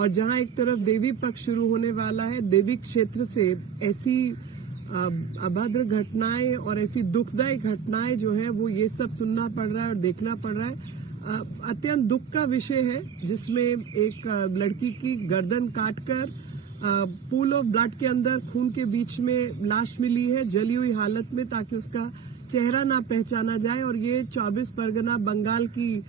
और जहां एक तरफ देवी पक्ष शुरू होने वाला है, देवी क्षेत्र से ऐसी अभद्र घटनाएं और ऐसी दुखदायी घटनाएं जो है वो ये सब सुनना पड़ रहा है और देखना पड़ रहा है। अत्यंत दुख का विषय है जिसमें एक लड़की की गर्दन काटकर पूल ऑफ ब्लड के अंदर खून के बीच में लाश मिली है जली हुई हालत में, ताकि उसका चेहरा ना पहचाना जाए। और ये 24 परगना बंगाल की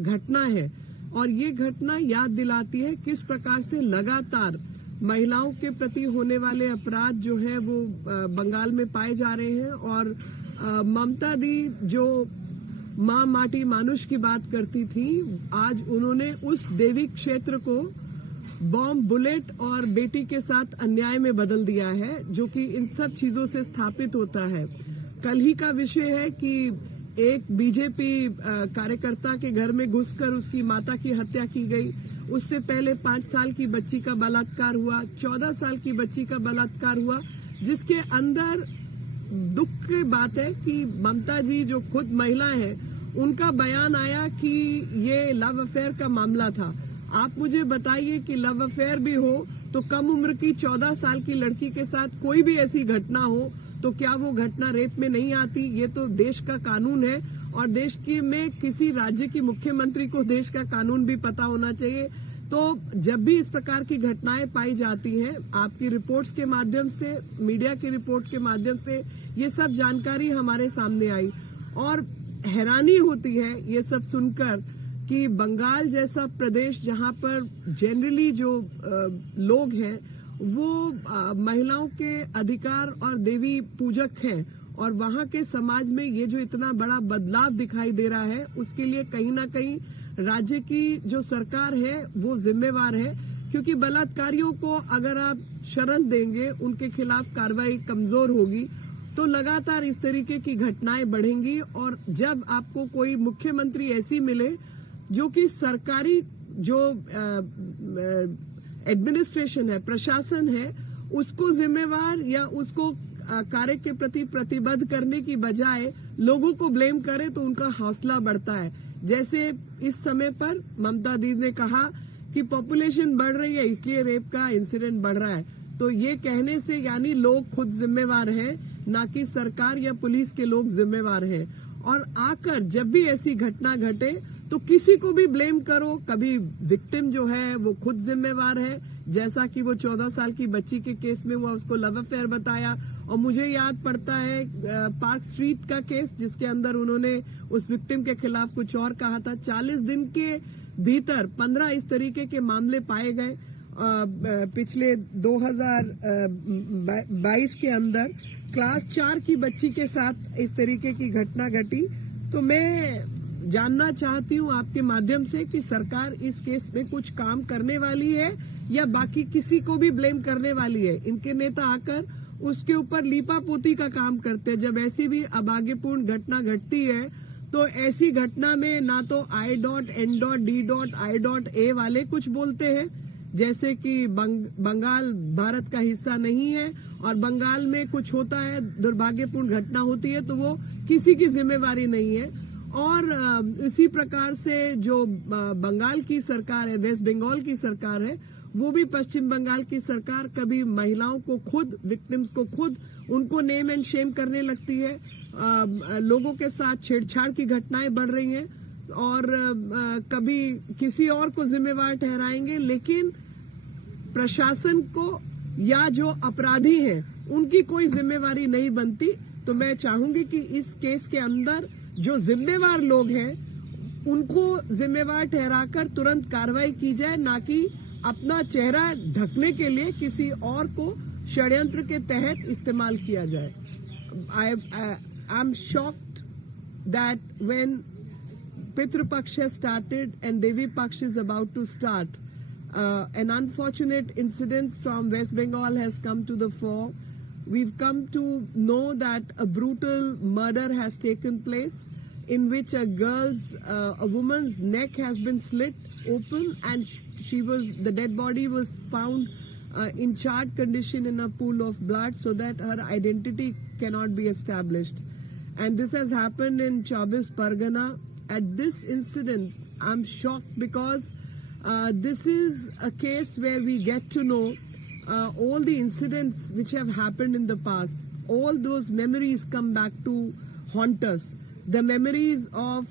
घटना है और ये घटना याद दिलाती है किस प्रकार से लगातार महिलाओं के प्रति होने वाले अपराध जो है वो बंगाल में पाए जा रहे हैं। और ममता दी जो माँ माटी मानुष की बात करती थी, आज उन्होंने उस देवी क्षेत्र को बॉम्ब, बुलेट और बेटी के साथ अन्याय में बदल दिया है, जो कि इन सब चीजों से स्थापित होता है। कल ही का विषय है कि एक बीजेपी कार्यकर्ता के घर में घुसकर उसकी माता की हत्या की गई। उससे पहले 5 साल की बच्ची का बलात्कार हुआ, 14 साल की बच्ची का बलात्कार हुआ, जिसके अंदर दुख की बात है कि ममता जी जो खुद महिला है, उनका बयान आया कि ये लव अफेयर का मामला था। आप मुझे बताइए कि लव अफेयर भी हो तो कम उम्र की 14 साल की लड़की के साथ कोई भी ऐसी घटना हो तो क्या वो घटना रेप में नहीं आती? ये तो देश का कानून है और देश की में किसी राज्य की मुख्यमंत्री को देश का कानून भी पता होना चाहिए। तो जब भी इस प्रकार की घटनाएं पाई जाती हैं, आपकी रिपोर्ट्स के माध्यम से, मीडिया की रिपोर्ट के माध्यम से ये सब जानकारी हमारे सामने आई और हैरानी होती है ये सब सुनकर कि बंगाल जैसा प्रदेश जहां पर जनरली जो लोग हैं वो महिलाओं के अधिकार और देवी पूजक हैं और वहां के समाज में ये जो इतना बड़ा बदलाव दिखाई दे रहा है, उसके लिए कहीं ना कहीं राज्य की जो सरकार है वो जिम्मेवार है। क्योंकि बलात्कारियों को अगर आप शरण देंगे, उनके खिलाफ कार्रवाई कमजोर होगी तो लगातार इस तरीके की घटनाएं बढ़ेंगी। और जब आपको कोई मुख्यमंत्री ऐसी मिले जो कि सरकारी जो एडमिनिस्ट्रेशन है, प्रशासन है, उसको जिम्मेवार या उसको कार्य के प्रति प्रतिबद्ध करने की बजाय लोगों को ब्लेम करे तो उनका हौसला बढ़ता है। जैसे इस समय पर ममता दीदी ने कहा कि पॉपुलेशन बढ़ रही है इसलिए रेप का इंसिडेंट बढ़ रहा है, तो ये कहने से यानी लोग खुद जिम्मेवार हैं, ना कि सरकार या पुलिस के लोग जिम्मेवार हैं। और आकर जब भी ऐसी घटना घटे तो किसी को भी ब्लेम करो, कभी विक्टिम जो है वो खुद जिम्मेवार है, जैसा कि वो 14 साल की बच्ची के केस में हुआ, उसको लव अफेयर बताया। और मुझे याद पड़ता है पार्क स्ट्रीट का केस, जिसके अंदर उन्होंने उस विक्टिम के खिलाफ कुछ और कहा था। 40 दिन के भीतर 15 इस तरीके के मामले पाए गए। पिछले 2022 के अंदर क्लास 4 की बच्ची के साथ इस तरीके की घटना घटी। तो मैं जानना चाहती हूं आपके माध्यम से कि सरकार इस केस में कुछ काम करने वाली है या बाकी किसी को भी ब्लेम करने वाली है। इनके नेता आकर उसके ऊपर लीपापोती का काम करते हैं। जब ऐसी भी अभाग्यपूर्ण घटना घटती है तो ऐसी घटना में ना तो I.N.D.I.A वाले कुछ बोलते हैं, जैसे कि बंगाल भारत का हिस्सा नहीं है और बंगाल में कुछ होता है, दुर्भाग्यपूर्ण घटना होती है तो वो किसी की जिम्मेवारी नहीं है। और इसी प्रकार से जो बंगाल की सरकार है, वेस्ट बंगाल की सरकार है, वो भी पश्चिम बंगाल की सरकार कभी महिलाओं को खुद, विक्टिम्स को खुद उनको नेम एंड शेम करने लगती है। लोगों के साथ छेड़छाड़ की घटनाएं बढ़ रही हैं और कभी किसी और को जिम्मेवार ठहराएंगे, लेकिन प्रशासन को या जो अपराधी हैं उनकी कोई जिम्मेवारी नहीं बनती। तो मैं चाहूंगी कि इस केस के अंदर जो जिम्मेवार लोग हैं उनको जिम्मेवार ठहराकर तुरंत कार्रवाई की जाए, ना कि अपना चेहरा ढकने के लिए किसी और को षड्यंत्र के तहत इस्तेमाल किया जाए। I am shocked that when Pitru Paksha started and Devi Paksha is about to start, an unfortunate incident from West Bengal has come to the fore. We've come to know that a brutal murder has taken place in which a woman's neck has been slit open and the dead body was found in charred condition in a pool of blood so that her identity cannot be established. And this has happened in 24 Pargana. At this incident, I'm shocked because This is a case where we get to know all the incidents which have happened in the past. All those memories come back to haunt us. The memories of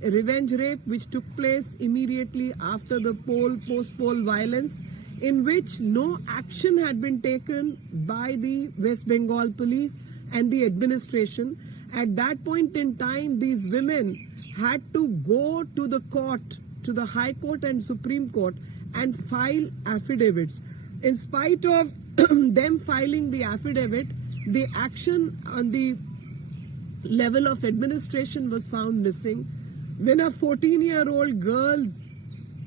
revenge rape which took place immediately after the post-poll violence, in which no action had been taken by the West Bengal police and the administration. At that point in time, these women had to go to the court, to the High Court and Supreme Court, and file affidavits. In spite of them filing the affidavit, the action on the level of administration was found missing. When a 14-year-old girl's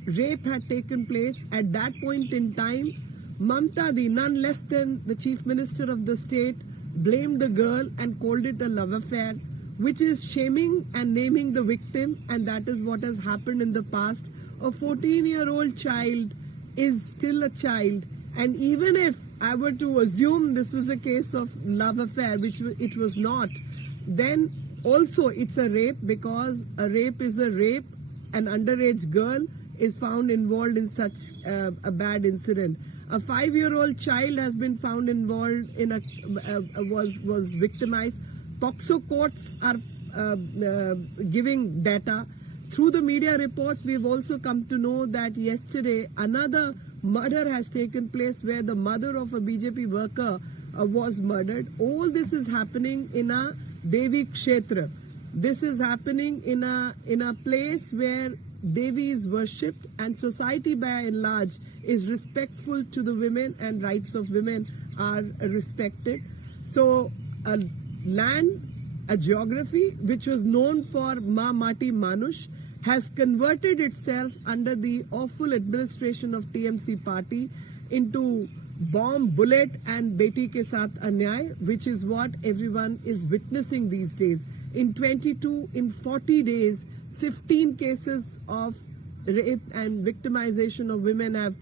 rape had taken place, at that point in time, Mamta Di, none less than the Chief Minister of the state, blamed the girl and called it a love affair, which is shaming and naming the victim, and that is what has happened in the past. A 14-year-old child is still a child, and even if I were to assume this was a case of love affair, which it was not, then also it's a rape, because a rape is a rape. An underage girl is found involved in such a bad incident. A 5-year-old child has been found involved in was victimized. POCSO courts are giving data. Through the media reports, we've also come to know that yesterday another murder has taken place where the mother of a BJP worker was murdered. All this is happening in a Devi Kshetra. This is happening in a place where Devi is worshipped, and society by and large is respectful to the women, and rights of women are respected. So a land, a geography which was known for Ma Mati Manush has converted itself under the awful administration of TMC party into bomb, bullet and beti ke saath anyay, which is what everyone is witnessing these days. In 40 days, 15 cases of rape and victimization of women have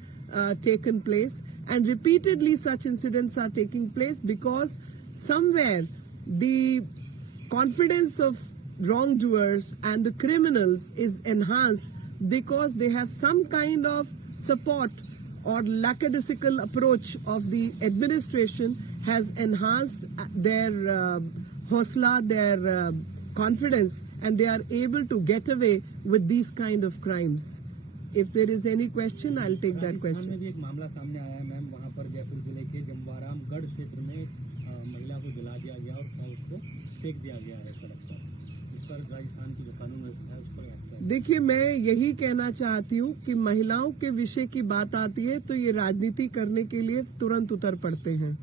taken place, and repeatedly such incidents are taking place because somewhere the confidence of wrongdoers and the criminals is enhanced because they have some kind of support, or lackadaisical approach of the administration has enhanced their hosla, their confidence, and they are able to get away with these kind of crimes. If there is any question, I'll take that question. में भी एक मामला सामने आया है ma'am, वहाँ पर जयपुर जिले के जमवारामगढ़ क्षेत्र में महिला को जला दिया गया और उसको फेंक दिया गया है सड़क पर। इस पर राजस्थान की जो कानून व्यवस्था है उस पर देखिए, मैं यही कहना चाहती हूँ कि महिलाओं के विषय की बात आती है तो ये राजनीति करने के लिए तुरंत उतर पड़ते हैं।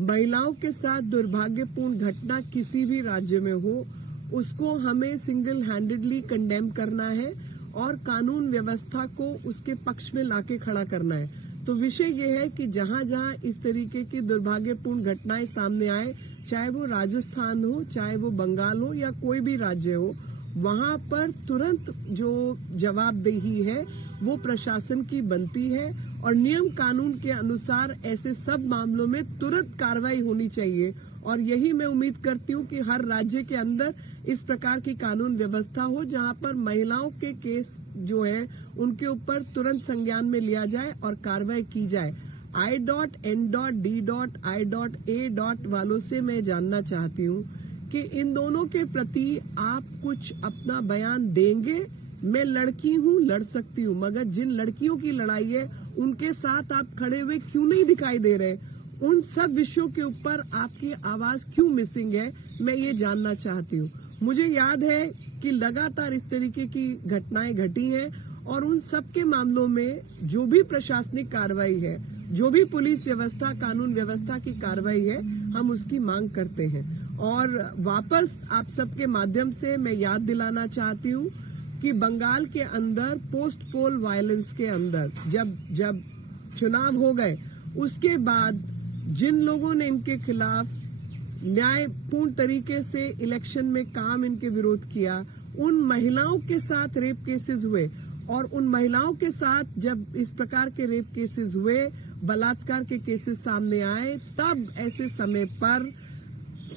महिलाओं के साथ दुर्भाग्यपूर्ण घटना किसी भी राज्य में हो, उसको हमें सिंगल हैंडेडली कंडेम करना है और कानून व्यवस्था को उसके पक्ष में लाके खड़ा करना है। तो विषय ये है कि जहां जहां इस तरीके की दुर्भाग्यपूर्ण घटनाएं सामने आए, चाहे वो राजस्थान हो, चाहे वो बंगाल हो या कोई भी राज्य हो, वहां पर तुरंत जो जवाबदेही है वो प्रशासन की बनती है और नियम कानून के अनुसार ऐसे सब मामलों में तुरंत कार्रवाई होनी चाहिए। और यही मैं उम्मीद करती हूँ कि हर राज्य के अंदर इस प्रकार की कानून व्यवस्था हो जहां पर महिलाओं के केस जो है उनके ऊपर तुरंत संज्ञान में लिया जाए और कार्रवाई की जाए। I.N.D.I.A. वालों से मैं जानना चाहती हूँ कि इन दोनों के प्रति आप कुछ अपना बयान देंगे। मैं लड़की हूँ, लड़ सकती हूँ, मगर जिन लड़कियों की लड़ाई है उनके साथ आप खड़े हुए क्यों नहीं दिखाई दे रहे? उन सब विषयों के ऊपर आपकी आवाज क्यों मिसिंग है, मैं ये जानना चाहती हूँ। मुझे याद है कि लगातार इस तरीके की घटनाएं घटी हैं और उन सब के मामलों में जो भी प्रशासनिक कार्रवाई है, जो भी पुलिस व्यवस्था, कानून व्यवस्था की कार्रवाई है, हम उसकी मांग करते हैं। और वापस आप सबके माध्यम से मैं याद दिलाना चाहती हूँ कि बंगाल के अंदर पोस्ट पोल वायलेंस के अंदर जब चुनाव हो गए, उसके बाद जिन लोगों ने इनके खिलाफ न्यायपूर्ण तरीके से इलेक्शन में काम इनके विरोध किया, उन महिलाओं के साथ रेप केसेस हुए और उन महिलाओं के साथ जब इस प्रकार के रेप केसेस हुए, बलात्कार के केसेस सामने आए, तब ऐसे समय पर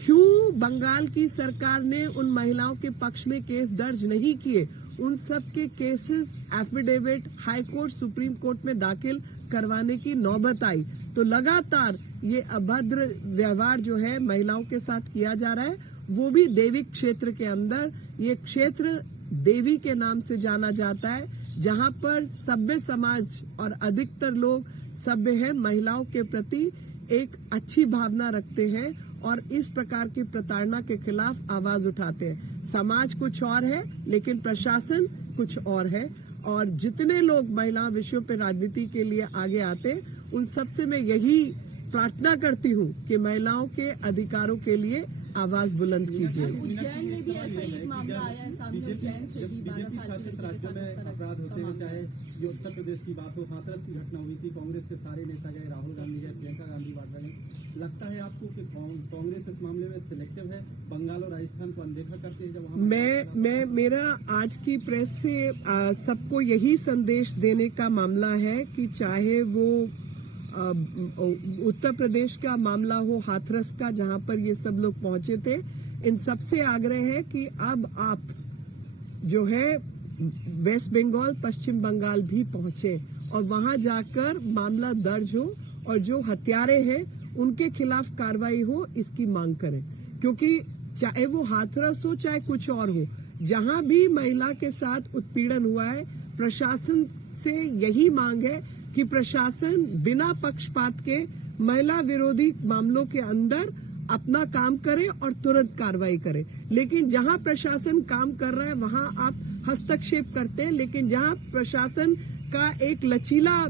क्यों बंगाल की सरकार ने उन महिलाओं के पक्ष में केस दर्ज नहीं किए? उन सब के cases affidavit high court supreme court में दाखिल करवाने की नौबत आई। तो लगातार ये अभद्र व्यवहार जो है महिलाओं के साथ किया जा रहा है, वो भी देविक क्षेत्र के अंदर। ये क्षेत्र देवी के नाम से जाना जाता है, जहां पर सभ्य समाज और अधिकतर लोग सभ्य है, महिलाओं के प्रति एक अच्छी भावना रखते हैं और इस प्रकार की प्रताड़ना के खिलाफ आवाज उठाते हैं। समाज कुछ और है लेकिन प्रशासन कुछ और है, और जितने लोग महिला विषयों पर राजनीति के लिए आगे आते हैं उन सबसे मैं यही प्रार्थना करती हूँ कि महिलाओं के अधिकारों के लिए आवाज बुलंद कीजिए। उज्जैन में भी ऐसा ही एक मामला आया है सामने, उज्जैन से भी 12 साल की शासित राज्यों में अपराध होते हुए, चाहे ये उत्तर प्रदेश की बात हो, हाथरस की घटना हुई थी, कांग्रेस के सारे नेता गए, राहुल गांधी गए, प्रियंका गांधी वाड्रा गए। लगता है आपको कि कांग्रेस इस मामले में सिलेक्टिव है, बंगाल और राजस्थान को अनदेखा करते हैं? जब मैं मेरा आज की प्रेस से सबको यही संदेश देने का मामला है कि चाहे वो उत्तर प्रदेश का मामला हो, हाथरस का, जहां पर ये सब लोग पहुंचे थे, इन सबसे आग्रह है कि अब आप जो है वेस्ट बंगाल, पश्चिम बंगाल भी पहुंचे और वहां जाकर मामला दर्ज हो और जो हत्यारे हैं उनके खिलाफ कार्रवाई हो, इसकी मांग करें। क्योंकि चाहे वो हाथरस हो चाहे कुछ और हो, जहां भी महिला के साथ उत्पीड़न हुआ है, प्रशासन से यही मांग है कि प्रशासन बिना पक्षपात के महिला विरोधी मामलों के अंदर अपना काम करे और तुरंत कार्रवाई करे। लेकिन जहां प्रशासन काम कर रहा है वहां आप हस्तक्षेप करते हैं, लेकिन जहां प्रशासन का एक लचीला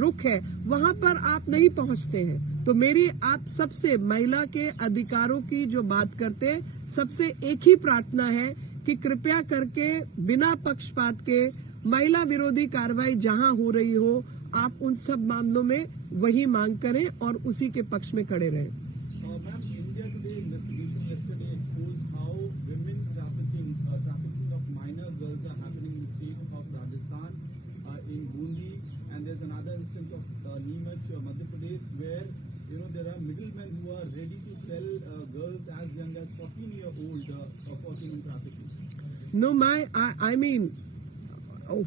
रुख है वहां पर आप नहीं पहुंचते हैं। तो मेरी आप सबसे महिला के अधिकारों की जो बात करते हैं, सबसे एक ही प्रार्थना है कि कृपया करके बिना पक्षपात के महिला विरोधी कार्रवाई जहां हो रही हो, आप उन सब मामलों में वही मांग करें और उसी के पक्ष में खड़े रहें। Ma'am, India Today investigation yesterday exposed how women trafficking of minor girls are happening in the state of Rajasthan, in Bundi, and there's another instance of Neemuch, Madhya Pradesh, where there are middlemen who are ready to sell girls as young as 14-year-old for human trafficking. No, I mean,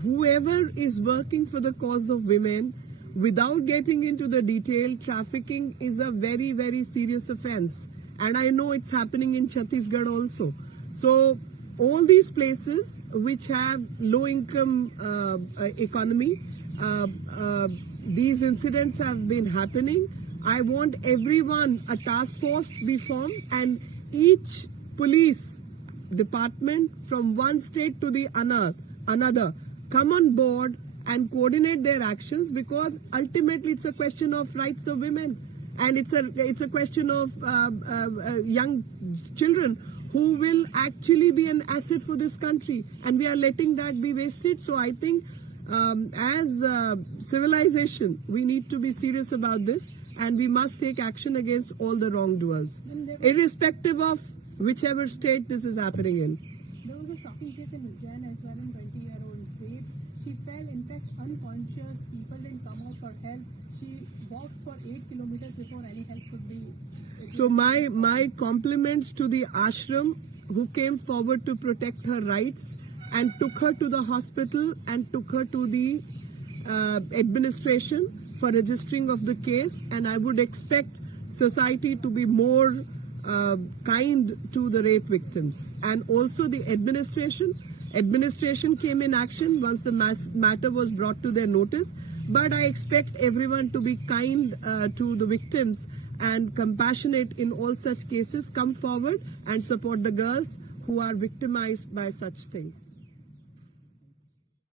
whoever is working for the cause of women, without getting into the detail, trafficking is a very, very serious offense. And I know it's happening in Chhattisgarh also. So all these places which have low income economy, these incidents have been happening. I want everyone, a task force be formed, and each police department from one state to the another come on board and coordinate their actions, because ultimately it's a question of rights of women, and it's a question of young children who will actually be an asset for this country, and we are letting that be wasted. So I think as civilization we need to be serious about this, and we must take action against all the wrongdoers, irrespective of whichever state this is happening in. There was a shocking case in Ujjain as well, in 20-year-old rape. She fell, in fact, unconscious. People didn't come out for help. She walked for 8 kilometers before any help could be. So my compliments to the ashram who came forward to protect her rights and took her to the hospital and took her to the administration for registering of the case. And I would expect society to be more kind to the rape victims, and also the administration came in action once the matter was brought to their notice. But I expect everyone to be kind to the victims and compassionate in all such cases, come forward and support the girls who are victimized by such things.